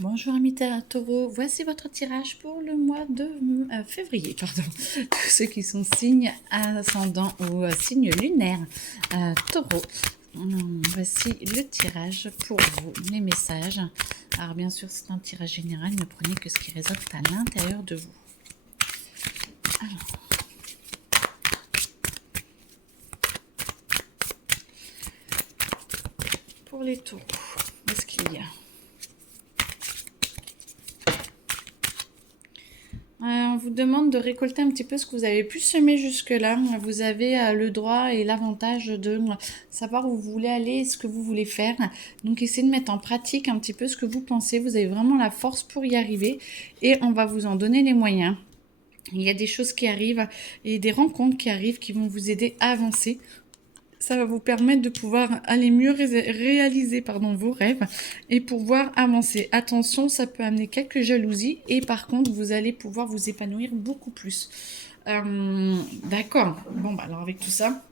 Bonjour amis Taureau, voici votre tirage pour le mois de février, pardon. Tous ceux qui sont signes ascendant ou signes lunaires Taureau. Voici le tirage pour vous, les messages. Alors bien sûr c'est un tirage général, ne prenez que ce qui résonne à l'intérieur de vous. Alors. Pour les taureaux, qu'est-ce qu'il y a? On vous demande de récolter un petit peu ce que vous avez pu semer jusque-là. Vous avez le droit et l'avantage de savoir où vous voulez aller, ce que vous voulez faire. Donc essayez de mettre en pratique un petit peu ce que vous pensez. Vous avez vraiment la force pour y arriver et on va vous en donner les moyens. Il y a des choses qui arrivent et des rencontres qui arrivent qui vont vous aider à avancer. Ça va vous permettre de pouvoir aller mieux réaliser vos rêves et pouvoir avancer. Attention, ça peut amener quelques jalousies et par contre, vous allez pouvoir vous épanouir beaucoup plus. D'accord. Bon, bah alors avec tout ça,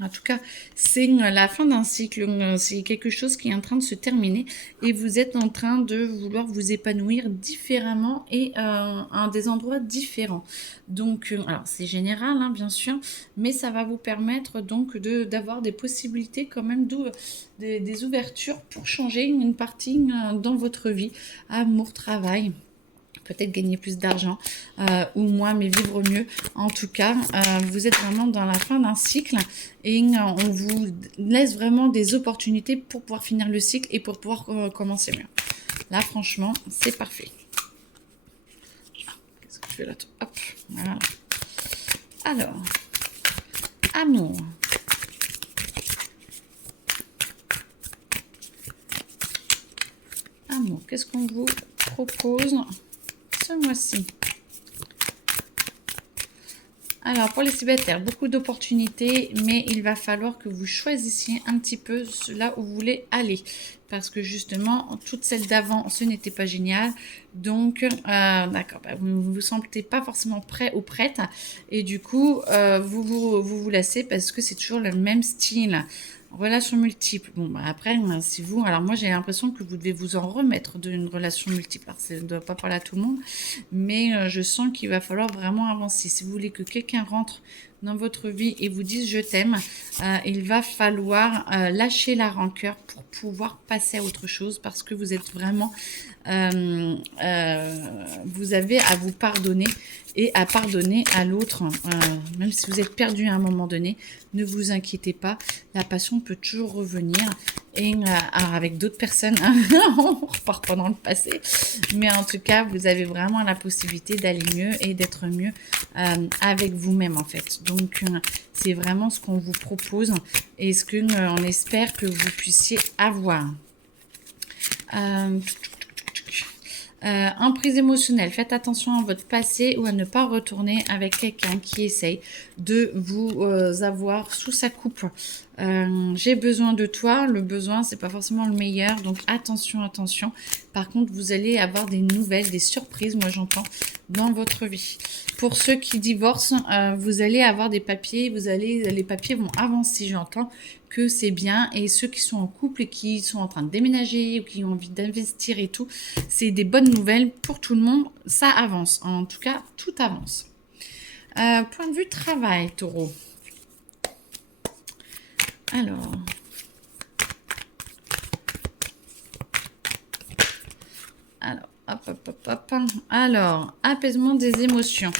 en tout cas, c'est la fin d'un cycle, c'est quelque chose qui est en train de se terminer et vous êtes en train de vouloir vous épanouir différemment et à des endroits différents. Donc, alors c'est général, hein, bien sûr, mais ça va vous permettre donc d'avoir des possibilités quand même, des ouvertures pour changer une partie dans votre vie, amour, travail. Peut-être gagner plus d'argent ou moins, mais vivre mieux. En tout cas, vous êtes vraiment dans la fin d'un cycle et on vous laisse vraiment des opportunités pour pouvoir finir le cycle et pour pouvoir commencer mieux. Là, franchement, c'est parfait. Qu'est-ce que je fais là? Hop, voilà. Alors, amour. Amour, qu'est-ce qu'on vous propose ce mois-ci? Alors, pour les célibataires, beaucoup d'opportunités, mais il va falloir que vous choisissiez un petit peu là où vous voulez aller. Parce que justement, toutes celles d'avant, ce n'était pas génial. Donc, d'accord, vous ne vous sentez pas forcément prêt ou prête. Et du coup, vous laissez parce que c'est toujours le même style. Relation multiple. Bon, bah après, si vous... Alors moi, j'ai l'impression que vous devez vous en remettre d'une relation multiple. Alors, ça ne doit pas parler à tout le monde. Mais je sens qu'il va falloir vraiment avancer. Si vous voulez que quelqu'un rentre dans votre vie et vous dise je t'aime, il va falloir lâcher la rancœur pour pouvoir passer à autre chose parce que vous êtes vraiment... vous avez à vous pardonner et à pardonner à l'autre, même si vous êtes perdu à un moment donné, ne vous inquiétez pas, la passion peut toujours revenir et avec d'autres personnes, hein, on repart pas dans le passé, mais en tout cas, vous avez vraiment la possibilité d'aller mieux et d'être mieux avec vous-même en fait. Donc, c'est vraiment ce qu'on vous propose et ce qu'on espère que vous puissiez avoir. Emprise émotionnelle, faites attention à votre passé ou à ne pas retourner avec quelqu'un qui essaye de vous avoir sous sa coupe. J'ai besoin de toi, le besoin c'est pas forcément le meilleur, donc attention, attention. Par contre, vous allez avoir des nouvelles, des surprises, moi j'entends, dans votre vie. Pour ceux qui divorcent, vous allez avoir des papiers, les papiers vont avancer, j'entends que c'est bien. Et ceux qui sont en couple et qui sont en train de déménager ou qui ont envie d'investir et tout, c'est des bonnes nouvelles pour tout le monde. Ça avance. En tout cas, tout avance. Point de vue travail, Taureau. Alors... Alors, apaisement des émotions.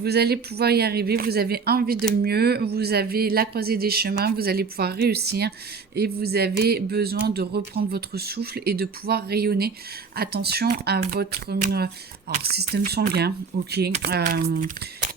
Vous allez pouvoir y arriver, vous avez envie de mieux, vous avez la croisée des chemins, vous allez pouvoir réussir et vous avez besoin de reprendre votre souffle et de pouvoir rayonner. Attention à votre système sanguin, ok.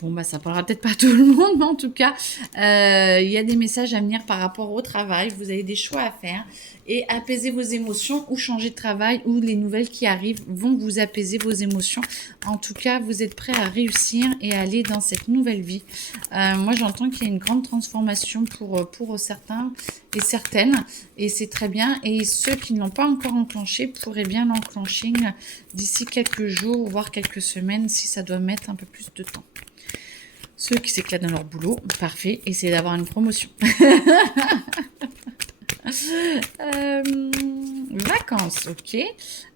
Bon, bah ça parlera peut-être pas à tout le monde, mais en tout cas, il y a des messages à venir par rapport au travail. Vous avez des choix à faire et apaiser vos émotions ou changer de travail ou les nouvelles qui arrivent vont vous apaiser vos émotions. En tout cas, vous êtes prêts à réussir et à aller dans cette nouvelle vie. Moi, j'entends qu'il y a une grande transformation pour certains et certaines et c'est très bien. Et ceux qui ne l'ont pas encore enclenché pourraient bien l'enclencher d'ici quelques jours, voire quelques semaines si ça doit mettre un peu plus de temps. Ceux qui s'éclatent dans leur boulot, parfait, essayez d'avoir une promotion. Vacances, ok.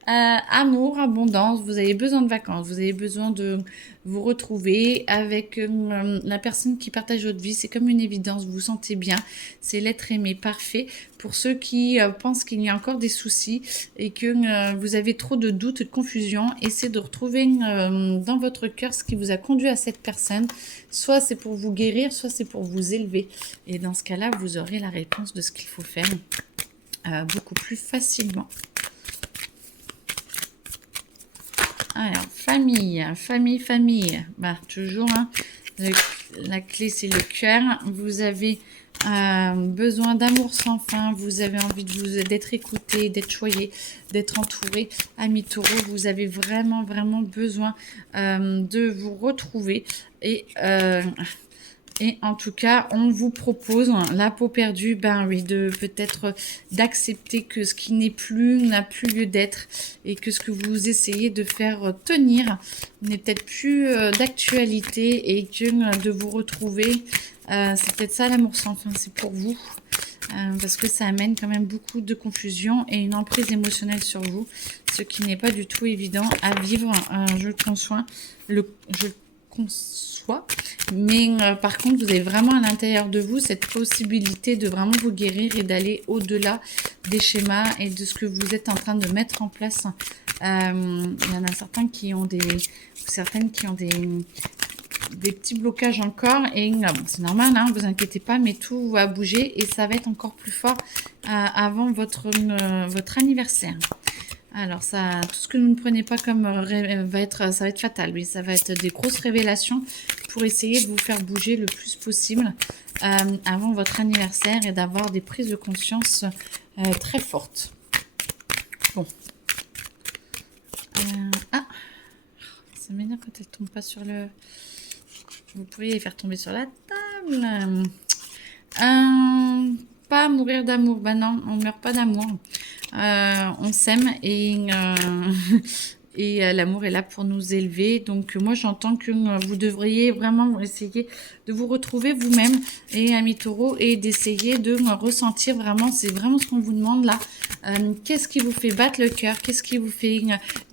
Amour, abondance, vous avez besoin de vacances, vous avez besoin de vous retrouver avec la personne qui partage votre vie. C'est comme une évidence, vous vous sentez bien, c'est l'être aimé parfait. Pour ceux qui pensent qu'il y a encore des soucis et que vous avez trop de doutes et de confusion, essayez de retrouver dans votre cœur ce qui vous a conduit à cette personne. Soit c'est pour vous guérir, soit c'est pour vous élever. Et dans ce cas-là, vous aurez la réponse de ce qu'il faut faire beaucoup plus facilement. Alors, famille. Bah, toujours, hein, la clé, c'est le cœur. Vous avez besoin d'amour sans fin. Vous avez envie d'être écouté, d'être choyé, d'être entouré. Amis taureau, vous avez vraiment, vraiment besoin de vous retrouver. Et en tout cas, on vous propose la peau perdue, ben oui, peut-être d'accepter que ce qui n'est plus n'a plus lieu d'être et que ce que vous essayez de faire tenir n'est peut-être plus d'actualité et que de vous retrouver, c'est peut-être ça l'amour sans fin, c'est pour vous. Parce que ça amène quand même beaucoup de confusion et une emprise émotionnelle sur vous, ce qui n'est pas du tout évident à vivre, je le conçois, mais par contre vous avez vraiment à l'intérieur de vous cette possibilité de vraiment vous guérir et d'aller au-delà des schémas et de ce que vous êtes en train de mettre en place. Il y en a certains qui ont certaines qui ont des petits blocages encore et c'est normal, hein, vous inquiétez pas, mais tout va bouger et ça va être encore plus fort avant votre anniversaire. Alors, ça, tout ce que vous ne prenez pas comme ça va être fatal. Oui, ça va être des grosses révélations pour essayer de vous faire bouger le plus possible avant votre anniversaire et d'avoir des prises de conscience très fortes. Bon. Ça m'énerve quand elle ne tombe pas sur le... Vous pourriez les faire tomber sur la table. Pas mourir d'amour. Ben non, on ne meurt pas d'amour. On s'aime et l'amour est là pour nous élever. Donc moi j'entends que vous devriez vraiment essayer de vous retrouver vous-même et amis taureau et d'essayer de ressentir vraiment, c'est vraiment ce qu'on vous demande là. Qu'est-ce qui vous fait battre le cœur? Qu'est-ce qui vous fait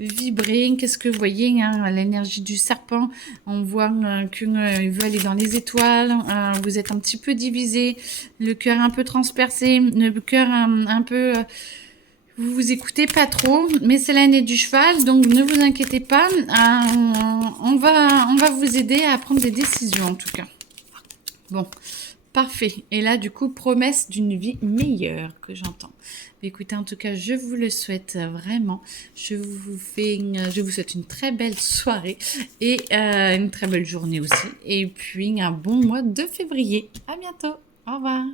vibrer? Qu'est-ce que vous voyez, hein, l'énergie du serpent? On voit qu'il veut aller dans les étoiles. Vous êtes un petit peu divisé, le cœur un peu transpercé, le cœur un peu... vous vous écoutez pas trop, mais c'est l'année du cheval, donc ne vous inquiétez pas. On va vous aider à prendre des décisions en tout cas. Bon, parfait. Et là, du coup, promesse d'une vie meilleure que j'entends. Écoutez, en tout cas, je vous le souhaite vraiment. Je vous souhaite une très belle soirée et une très belle journée aussi. Et puis, un bon mois de février. À bientôt. Au revoir.